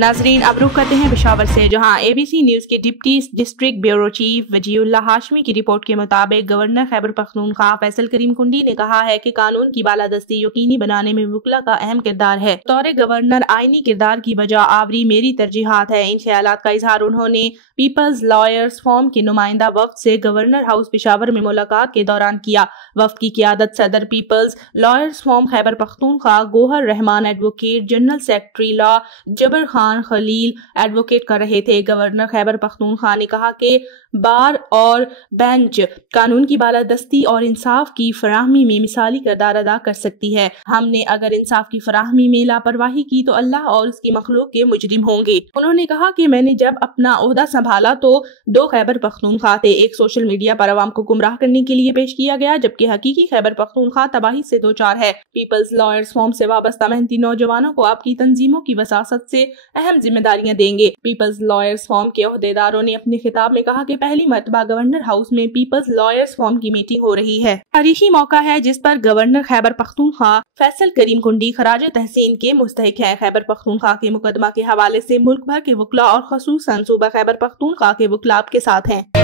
नाजरीन, अब रुख करते हैं पेशावर से, जहां ABC न्यूज के deputy district bureau chief Waziullah Hashmi की रिपोर्ट के मुताबिक गवर्नर खैबर पख्तूनख्वा फैसल करीम कुंडी ने कहा है कि कानून की बालादस्ती यकीनी बनाने में वकला का अहम किरदार है। तौर गवर्नर आईनी किरदार की बजाय आवरी मेरी तरजीहात है। इन ख्यालात का इजहार उन्होंने पीपल्स लॉयर्स फॉर्म के नुमाइंदा वफ्द से गवर्नर हाउस पेशावर में मुलाकात के दौरान किया। वफ्द की क़ियादत सदर people's lawyers forum Khyber Pakhtunkhwa Gohar Rehman advocate, general secretary law Jabar Khan Khalil advocate कर रहे थे। गवर्नर खैबर पख्तूनख्वा ने कहा कि बार और बेंच कानून की बालादस्ती और इंसाफ की फराहमी में मिसाली किरदार अदा कर सकती है। हमने अगर इंसाफ की फराहमी में लापरवाही की तो अल्लाह और उसकी मखलूक के मुजरिम होंगे। उन्होंने कहा कि मैंने जब अपना ओहदा संभाला तो 2 खैबर पख्तूनख्वा थे। एक सोशल मीडिया पर अवाम को गुमराह करने के लिए पेश किया गया, जबकि हकीकी खैबर पख्तूनख्वा तबाही से 2 चार है। पीपल्स लॉयर्स फॉर्म से वाबस्ता मेहनती नौजवानों को आपकी तंजीमों की वसासत से अहम जिम्मेदारियां देंगे। पीपल्स लॉयर्स फॉर्म के ओहदेदारों ने अपने खिताब में कहा कि पहली मर्तबा गवर्नर हाउस में पीपल्स लॉयर्स फॉर्म की मीटिंग हो रही है। तारीखी मौका है जिस पर गवर्नर खैबर पख्तूनख्वा फैसल करीम कुंडी खराज तहसीन के मुस्तहिक है। खैबर पख्तूनख्वा के मुकदमा के हवाले से मुल्क भर के वकला और खसूसन सूबा खैबर पख्तूनख्वा के वकला आपके साथ हैं।